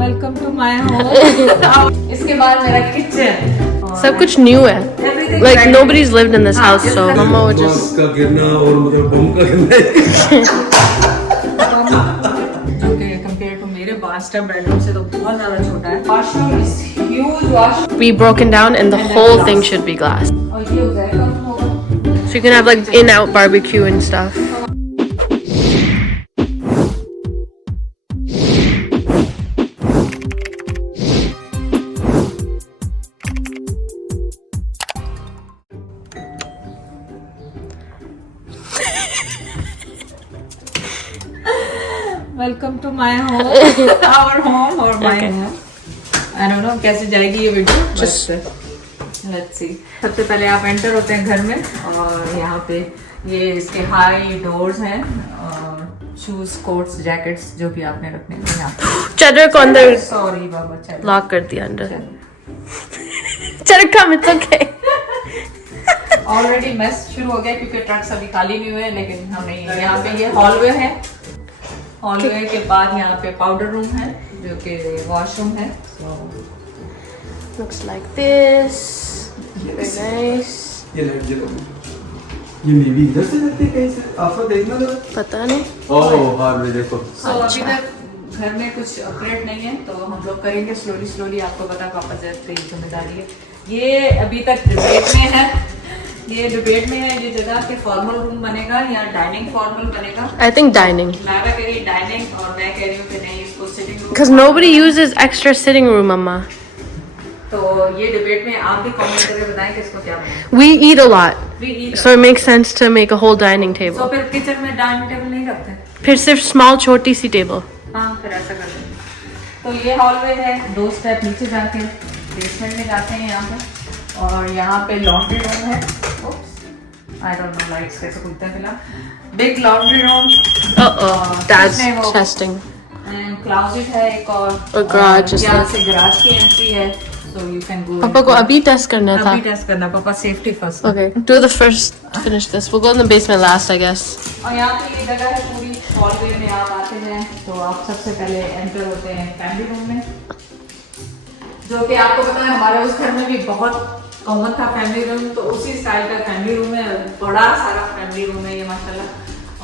Welcome to my home. इसके बाद मेरा किचन, सब कुछ न्यू है. Like nobody's lived in this house, so Momma would just. का गिरना और मतलब बम का गिरना जो कि कंपेयर टू मेरे मास्टर बेडरूम से तो बहुत ज्यादा छोटा है। Washroom is huge washroom. Be broken down and the whole thing should be glass. और ये हो जाएगा होगा। So you can have like in-out barbecue and stuff. Welcome to my home, our home और my home. I don't know कैसे जाएगी ये video, just let's see. सबसे पहले आप एंटर होते हैं घर में और यहाँ पे ये इसके हाई डोर्स हैं और शूज, कोट्स, जैकेट्स जो भी आपने रखने हैं यहाँ पे। चदर को अंदर सॉरी बाबा, चलो लॉक कर दिया अंदर. चदर कम, it's okay. ऑलरेडी मेस शुरू हो गया क्योंकि ट्रक्स अभी खाली नहीं हुए, लेकिन हमें यहाँ पे ये हॉलवे है। हॉलवे के बाद यहाँ पे पाउडर रूम है जो कि वॉशरूम है। Looks like this. Very nice. ये लाइट जला ये मे भी इधर से लगती है कहीं से, आपको देखना जरा। पता नहीं. ओह बाहर में देखो। अभी तक घर में कुछ अपग्रेड नहीं है तो हम लोग करेंगे स्लोली। आपको पता पापा जैसे जिम्मेदारी है। ये अभी तक डिबेट में है, ये जगह के फॉर्मल रूम बनेगा या डाइनिंग फॉर्मल बनेगा। I think dining. मैं कह रही डाइनिंग और मैं कह रही हूँ कि नहीं इसको sitting room. Because nobody uses extra sitting room, Mama. तो ये डिबेट में आप भी कमेंट करके बताएं कि इसको क्या बनाएं। We eat a lot, so it makes sense to make a whole dining तो table. फिर किचन में डाइनिंग टेबल नहीं रखते? फिर सिर्फ small छोटी सी टेबल. हाँ फिर ऐसा कर देंगे। तो ये हॉलवे है, 2 स्टेप नीचे जाके बेसमेंट में जाते हैं यहाँ पे। और यहाँ पे लॉन्ड्री रूम है। आई डोंट नो लाइट्स कैसे खुलते हैं फिलहाल। Big laundry room. Dad's testing. Closet है एक और garage is यहाँ like- से गैराज की एंट्री है, so you can go पापा को अभी टेस्ट करना था. अभी टेस्ट करना, पापा safety first. Okay, do the first. Finish this. We'll go in the basement last, I guess. और यहाँ पे ये जगह है पूरी हॉलवे में। आप आते हैं तो आप सबसे पहले एंटर होते हैं फैमिली रूम में, जो कि आपको पता है हमारे उस घर में भी बहुत कॉमन था फैमिली रूम। तो उसी स्टाइल का फैमिली रूम है, बड़ा सारा फैमिली रूम है ये माशाल्लाह।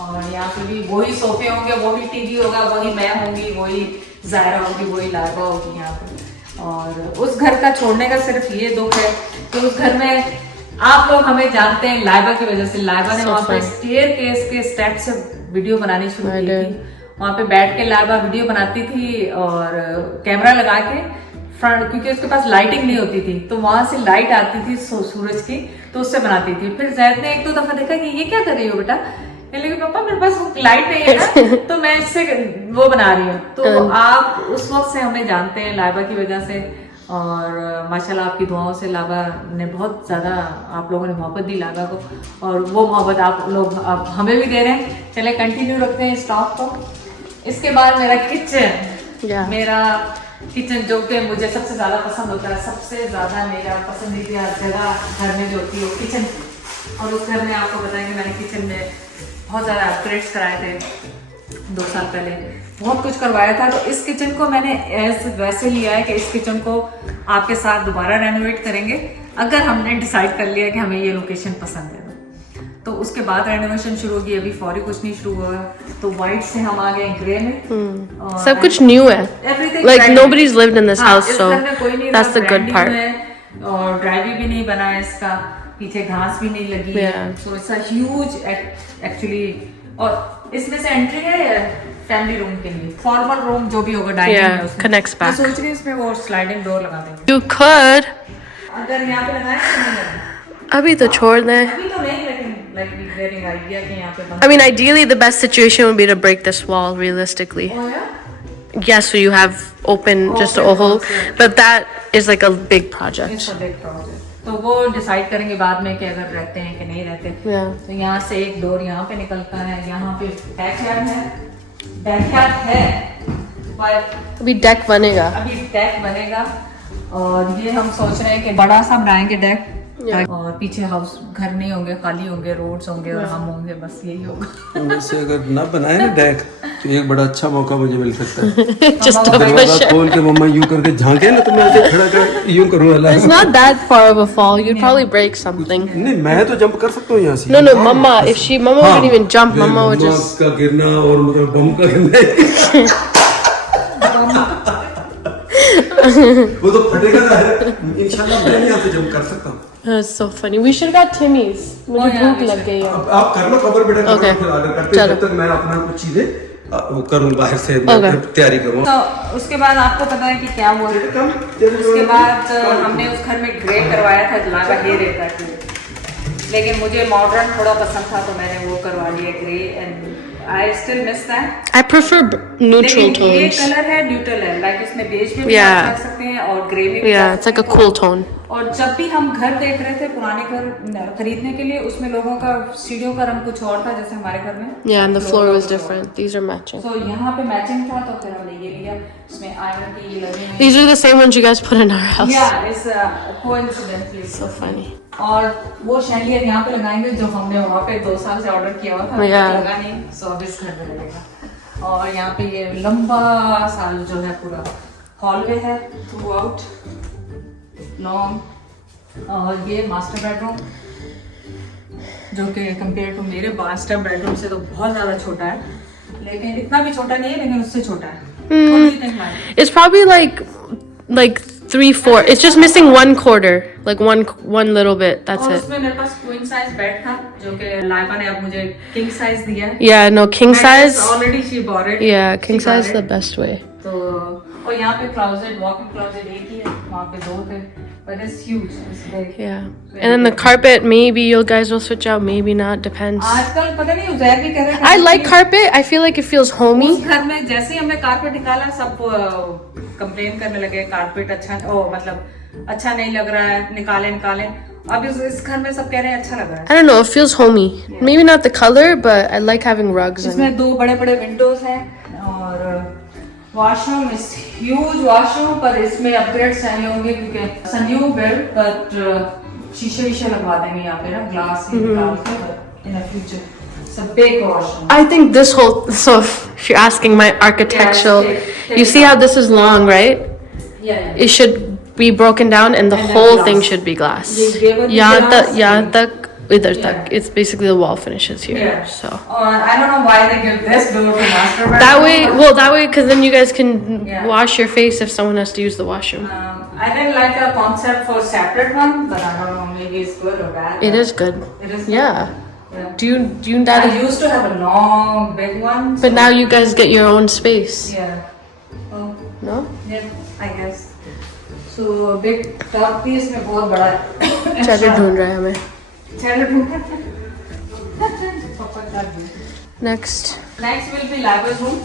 और यहाँ पे भी वही सोफे होंगे, वही टीवी होगा, वही मैं होंगी, वही जायरा होगी, वही लाइबा होगी यहाँ पे। और उस घर का छोड़ने का सिर्फ ये दुख है कि उस घर में आप लोग हमें जानते हैं लाइबा की वजह से। लाइबा ने वहाँ पे स्टेयरकेस के स्टेप से वीडियो बनानी शुरू की थी। वहाँ पे बैठ के लाइबा वीडियो बनाती थी और कैमरा लगा के फ्रंट, क्योंकि उसके पास लाइटिंग नहीं होती थी तो वहां से लाइट आती थी सूरज की, तो उससे बनाती थी। फिर जैद ने 1-2 दफा देखा कि ये क्या कर रही हो बेटा, लेकिन पापा मेरे पास वो लाइट नहीं है ना तो मैं इससे वो बना रही हूँ। तो आप उस वक्त से हमें जानते हैं लाइबा की वजह से। और माशाल्लाह आपकी दुआओं से लाइबा ने बहुत ज़्यादा, आप लोगों ने मोहब्बत दी लाइबा को और वो मोहब्बत आप लोग आप हमें भी दे रहे हैं। चले कंटिन्यू रखते हैं इस टॉक को। इसके बाद मेरा किचन, मेरा किचन जो कि मुझे सबसे ज़्यादा पसंद होता है। सबसे ज़्यादा मेरा पसंदीदा जगह घर में जो होती है वो किचन थी। और उस घर में आपको बताएं कि मैंने किचन में बहुत ज़्यादा अपग्रेड्स कराए थे 2 साल पहले, बहुत कुछ करवाया था। तो इस किचन को मैंने वैसे लिया है कि इस किचन को आपके साथ दोबारा रेनोवेट करेंगे अगर हमने डिसाइड कर लिया कि हमें ये लोकेशन पसंद है तो उसके बाद रेनोवेशन शुरू होगी। अभी फौरी कुछ नहीं शुरू हुआ, तो व्हाइट से हम आ गए ग्रे में। सब कुछ न्यू है. Like nobody's lived in this house, so that's the good part. और ड्राइवी भी नहीं बना है इसका, पीछे घास भी नहीं लगी है, so it's a huge actually. और इसमें से एंट्री है फैमिली रूम के लिए, फॉर्मल रूम जो भी होगा डाइनिंग में connects back. सोच रही हूँ इसमें वो स्लाइडिंग डोर लगा देंगे। You could. अगर यहाँ पे लगाए तो नहीं लगा, अभी तो छोड़ दें. अभी तो नहीं, लेकिन like we getting idea कि यहाँ पे I mean, ideally, the best situation would be to break this wall, realistically. oh yeah? Yes, so you have open just a hole, but that is like a big project. It's a big project. तो वो decide करेंगे बाद में कि अगर रहते हैं कि नहीं रहते। तो यहाँ से एक डोर यहाँ पे निकलता है, यहाँ पे बैकयार्ड है पर अभी डेक बनेगा। और ये हम सोच रहे हैं कि बड़ा सा बनाएंगे डेक Yeah. और पीछे हाउस घर नहीं होंगे, खाली होंगे, रोड्स होंगे और हम होंगे, बस यही होगा। वैसे अगर ना बनाए ना डेक तो एक बड़ा अच्छा मौका मुझे मिल सकता है। Just a दरवाजा push. खोल के मम्मा यूं करके झांके ना तो मैं ऐसे खड़ा कर यूं करूँगा। It's not that far of a fall. You'd probably break something. नहीं मैं तो जंप कर सकता हूँ यहाँ से। No, Mama. If Mama wouldn't even jump, Mama would just. का गिरना और मतलब बम का गिरना वो तो फटेगा ना। इंशाल्लाह मैं यहाँ से जंप कर सकता हूँ। That's so funny. We should have got Timmy's. मुझे भूख लग गई है. अब आप कर लो खबर बेटा, Okay. फिर ऑर्डर करते हैं, जब तक मैं अपना कुछ चीजें वो करूँ बाहर से, मैं Okay. तैयारी करूँ। तो उसके बाद आपको पता है कि क्या हुआ? उसके बाद हमने उस घर में ग्रे करवाया था, लावा हेयर रहता था, लेकिन मुझे मॉडर्न थोड़ा पसंद था तो मैंने वो करवा लिया grey, and I still miss that. I prefer neutral लेकिन ये tones. कलर है न्यूट्रल है, लाइक इसमें बेज में भी Yeah. आप कर सकते हैं और ग्रे में भी Yeah, कर it's like a सकते cool हैं। tone. और जब भी हम घर देख रहे थे, पुराने घर खरीदने के लिए, उसमें लोगों का सीढ़ियों का रंग कुछ और था जैसे हमारे घर में। Yeah, and the floor was different. These are matching. तो यहाँ पे मैचिंग था तो फिर हमने ये लिया, इसमें आयरन की ये लगी हुई। These are the same ones you guys put in our house. Yeah, it's coincidentally So funny. और वो शैंडियर यहाँ पे लगाएंगे जो हमने वहाँ पे 2 साल से ऑर्डर किया हुआ था, Yeah. लगा नहीं, सो अब इस घर में लगेगा। और यहाँ पे ये लंबा सा जो है पूरा हॉलवे है थ्रू आउट लॉन्ग, और ये मास्टर बेडरूम जो कि कंपेयर टू मेरे मास्टर बेडरूम से तो बहुत ज्यादा छोटा है, लेकिन इतना भी छोटा नहीं है, लेकिन उससे छोटा है। What do you think, Maya? It's probably like 3/4. It's just missing 1/4, like one little bit. That's और it. उसमें मेरे पास क्वीन साइज बेड था जो कि लाइबा ने अब मुझे किंग साइज दिया है। Yeah, no, king size. Already she bought it. Yeah, king size is the best way. तो और यहाँ पे क्लोजेट, वॉक-इन क्लोजेट एक ही है, वहाँ पे 2 थे, but it's huge, it's big। Yeah, and then the carpet, maybe you guys will switch out, maybe not, depends. आजकल पता नहीं उजैर भी कह रहे I like carpet. I feel like it feels homey. उस घर में जैसे ही हमने कारपेट निकाला सब कंप्लेन करने लगे, कारपेट अच्छा मतलब अच्छा नहीं लग रहा है, निकाले। अब इस घर में सब कह रहे हैं अच्छा लग रहा है। I don't know. It feels homey. Maybe not the color, but I like having rugs. इसमें 2 बड़े-बड़े विंडोज हैं और वॉशरूम इज ह्यूज वॉशरूम, पर इसमें अपग्रेड्स चाहिए होंगे क्योंकि न्यू बिल्ड, बट शीशे लगवा देंगे यहाँ पे ना, ग्लास निकाल के in the future. It's a big washroom. I think this whole, so if you're asking my architectural, Yeah, you see how this is long, right? Yeah. It should be broken down and the And then whole glass. thing should be glass. They gave us the यहाँ glass. तक इधर Yeah. तक. It's basically the wall finishes here. Yeah. So I don't know why they give this door to master bedroom. that way, because then you guys can Yeah. wash your face if someone has to use the washroom. I didn't like the concept for separate one, but I don't know, maybe it's good or bad. It is good. It is good. Yeah. Yeah. Do you I that? used to have a long, big one. But now you guys get your own space. Yeah. Oh, No? yeah, I guess. So big tub भी इसमें बहुत बड़ा है। चलो ढूंढ रहे हैं हमें. चलो ढूंढ। पापा का भी। Next. Next will be Lava's room.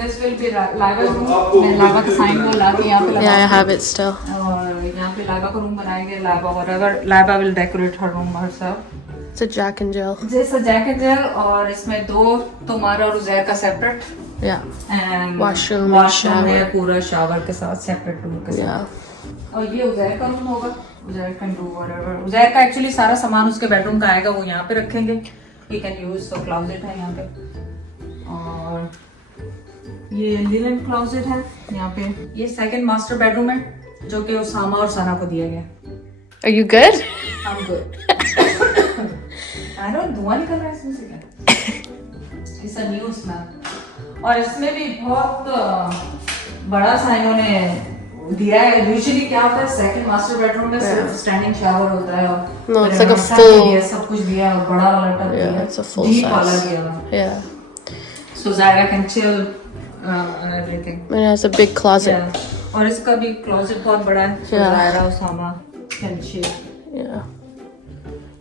This will be Lava's room. आपको मैं लावा का साइन वो ला के यहाँ पे लगा Yeah, I दूँ। have it still. और यहाँ पे लाइबा का रूम बनाएंगे, लाइबा और अगर Laiba will decorate her room herself। It's a Jack and Jill. जैसा जैकेट जेल, और इसमें 2 तुम्हारा और उजैर का separate, Yeah. And Washroom, washroom है shower. पूरा शावर के साथ, सेपरेट रूम के साथ। Yeah. और ये उजैर का रूम होगा, Uzair can do whatever. Uzair का एक्चुअली सारा सामान उसके बेडरूम का आएगा, वो यहाँ पे रखेंगे, वी कैन यूज, तो क्लोजेट है यहाँ पे, और ये लिनन क्लोजेट है यहाँ पे। ये सेकंड मास्टर बेडरूम है जो कि उसामा और सना को दिया गया। Are you good? I'm good. I don't धुआं निकल रहा है इसमें से क्या? It's a new smell। और इसमें भी बहुत बड़ा सा इन्होंने दिया है। यूजुअली क्या होता है सेकंड मास्टर बेडरूम में सिर्फ स्टैंडिंग शावर होता है, और No, it's like a ऐसा full- नहीं है, सब कुछ दिया है और बड़ा वाला टब दिया Yeah, है, it's a full deep वाला size. दिया हुआ है। Yeah. So Zaira can chill and everything। And it has a big closet. Yeah. और इसका भी क्लोजेट बहुत बड़ा है, so Yeah. Zaira Usama can chill। Yeah.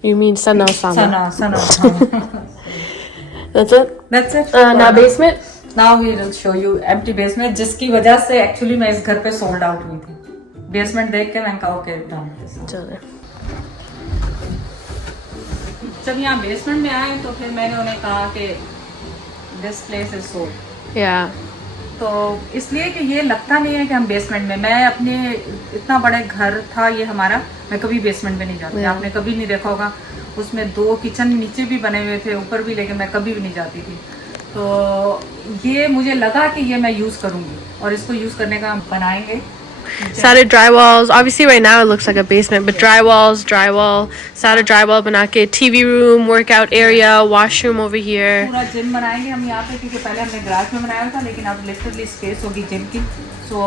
You mean Sana Osama? Sana। That's it? That's it। Now basement? Now we will show you empty basement, जिसकी वजह से actually मैं इस घर पे सोल्ड आउट हुई थी। बेसमेंट देख के मैंने कहा ओके डन। चलो. जब यहाँ बेसमेंट में आए तो फिर मैंने उन्हें कहा कि this place is sold. Yeah. तो इसलिए कि ये लगता नहीं है कि हम बेसमेंट में, मैं अपने इतना बड़ा घर था ये हमारा, मैं कभी बेसमेंट में नहीं जाती, आपने कभी नहीं देखा होगा। उसमें 2 किचन नीचे भी बने हुए थे, ऊपर भी, लेकिन मैं कभी भी नहीं जाती थी। तो ये मुझे लगा कि ये मैं यूज़ करूँगी और इसको यूज़ करने का हम बनाएंगे। Solid drywalls. Obviously, right now it looks like a basement, but drywall. Solid drywall बना के TV room, workout area, washroom over here. पूरा जिम बनाएंगे हम यहाँ पे, क्योंकि पहले हमने गैराज में बनाया था, लेकिन अब लिटरली स्पेस होगी जिम की। सो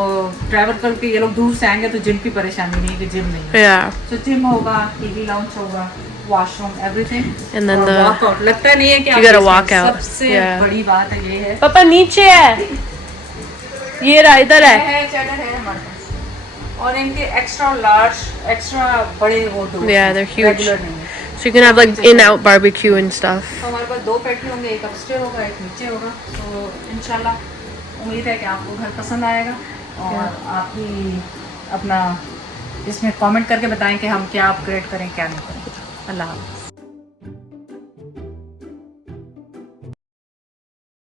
ट्रैवल करके ये लोग दूर से आएंगे तो जिम की परेशानी नहीं कि जिम नहीं है। Yeah. तो जिम होगा, टीवी लाउंज होगा, washroom, everything. And then the workout लगता नहीं है कि You आप gotta इसमें walk out. सबसे Yeah. बड़ी बात है ये है, पापा नीचे है, ये रहा, इधर है। चैटर है हमारे पास, और इनके एक्स्ट्रा लार्ज, एक्स्ट्रा बड़े वो डोर्स Yeah, हैं, they're huge. regular नहीं है। So you can have like in-out barbecue and stuff. तो हमारे पास 2 पेटी होंगे, एक अपस्टेयर होगा, एक नीचे होगा। तो इंशाल्लाह उम्मीद है कि आपको घर पसंद आएगा और आप ही अपना इसमें कमेंट करके बताएं कि हम क्या अपग्रेड करें क्या नहीं करें। अल्लाह हाफ़िज़।